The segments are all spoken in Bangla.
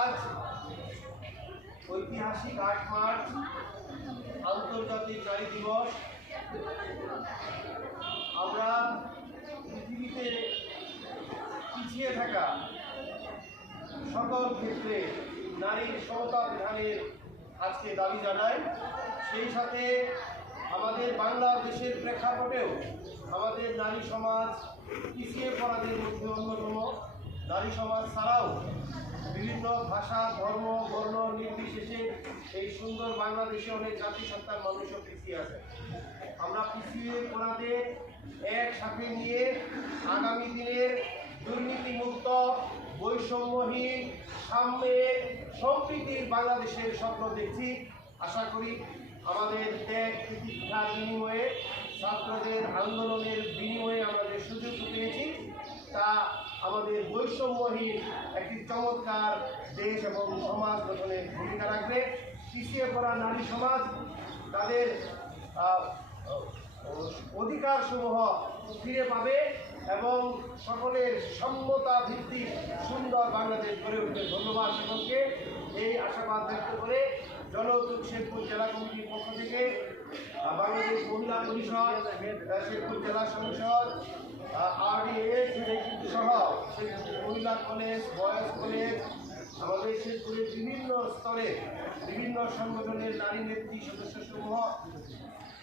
আজ ঐতিহাসিক 8 মার্চ আন্তর্জাতিক নারী দিবস। আমরা পৃথিবীতে পিছিয়ে থাকা সকল ক্ষেত্রে নারীর সমতা বিধানের আজকে দাবি জানাই। সেই সাথে আমাদের বাংলাদেশের প্রেক্ষাপটেও আমাদের নারী সমাজ পিছিয়ে পড়াদের মধ্যে অন্যতম। নারী সমাজ ছাড়াও বিভিন্ন ভাষা, ধর্ম, বর্ণ নির্বিশেষে এই সুন্দর বাংলাদেশে অনেক জাতিসত্তার মানুষও পিছিয়ে আছে। আমরা পিছিয়ে পড়াদের একসাথে নিয়ে আগামী দিনের দুর্নীতিমুক্ত, বৈষম্যহীন, সাম্যের, সম্প্রীতির বাংলাদেশের স্বপ্ন দেখছি। আশা করি আমাদের ত্যাগ প্রতীক্ষার বিনিময়ে, ছাত্রদের আন্দোলনের বিনিময়ে আমরা যে সুযোগ পেয়েছি তা আমাদের বৈষম্যহীন একটি চমৎকার দেশ এবং সমাজ গঠনের ভূমিকা রাখবে। পিছিয়ে পড়া নারী সমাজ তাদের অধিকারসমূহ ফিরে পাবে এবং সকলের সম্মতা ভিত্তিক সুন্দর বাংলাদেশ গড়ে উঠবে। ধন্যবাদ সকলকে। এই আশাবাদ ব্যক্ত করে জনউদ্যোগ শেরপুর জেলা কমিটির পক্ষ থেকে বাংলাদেশ মহিলা পরিষদ, শেরপুর জেলা সংসদ, RDS সহ মহিলা কলেজ, বয়েজ কলেজ, আমাদের শেরপুরের বিভিন্ন স্তরে বিভিন্ন সংগঠনের নারী নেত্রী সদস্যসমূহ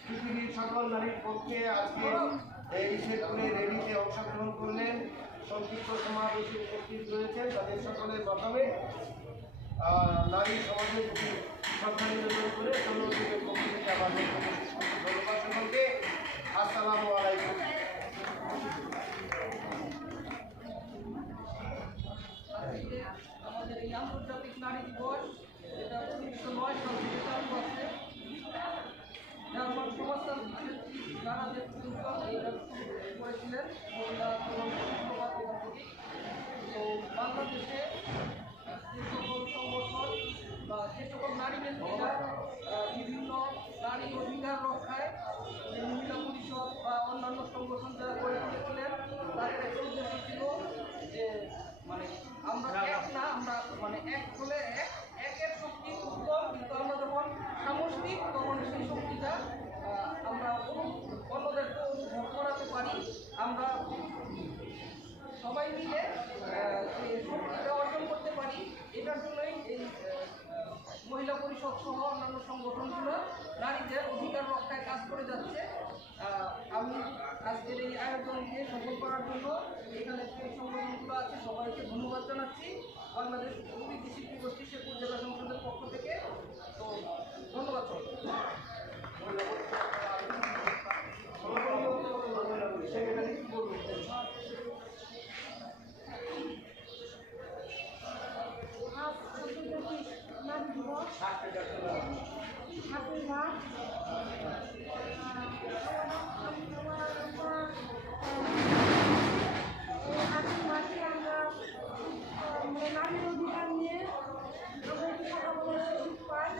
পৃথিবীর সকল নারীর পক্ষে আজকে এই শেরপুরের র্যালিতে অংশগ্রহণ করলেন। সংক্ষিপ্ত সমাবেশে উপস্থিত রয়েছেন। তাদের সকলের মাধ্যমে নারী সমাজের প্রতি শ্রদ্ধা নিবেদন করে জনউদ্যোগের পক্ষ থেকে আমার ধন্যবাদ সকলকে। আসসালামু আলাইকুম। আমাদের এই আন্তর্জাতিক নারী দিবস, এটা 1909 সাল থেকে চালু হচ্ছে। জার্মান সমাজতান্ত্রিক যারা নেতৃত্ব করেছিলেন মহিলা তো বাংলাদেশে যে সকল সংগঠন বা যে সকল নারী নেত্রীরা বিভিন্ন নারী অধিকার রক্ষায় যে মহিলা পরিষদ বা অন্যান্য সংগঠন যারা গড়ে তুলেছিলেন, তাদের একটা উদ্দেশ্য ছিল যে আমরা এক না, আমরা এক হলে একের শক্তি উত্তম, কিন্তু আমরা যখন সামষ্টিক তখন সেই শক্তিটা আমরা অন্যদেরকে অনুভব করাতে পারি। আমরা সবাই মিলে সেই শক্তিটা অর্জন করতে পারি। এটার জন্যই এই মহিলা পরিষদ সহ অন্যান্য সংগঠনগুলো নারীদের অধিকার রক্ষায় কাজ করে যাচ্ছে। আমি আজকের এই আয়োজনকে সফল করার জন্য এখানে যে সংগঠনগুলো আছে সবাইকে ধন্যবাদ জানাচ্ছি। বাংলাদেশ প্রবৃত্তি শিল্পী গোষ্ঠী শেরপুর জেলা সংসদের পক্ষ থেকে তো ধন্যবাদ। নারীর অধিকার নিয়ে আমাদের কথা বলার সুযোগ পাই।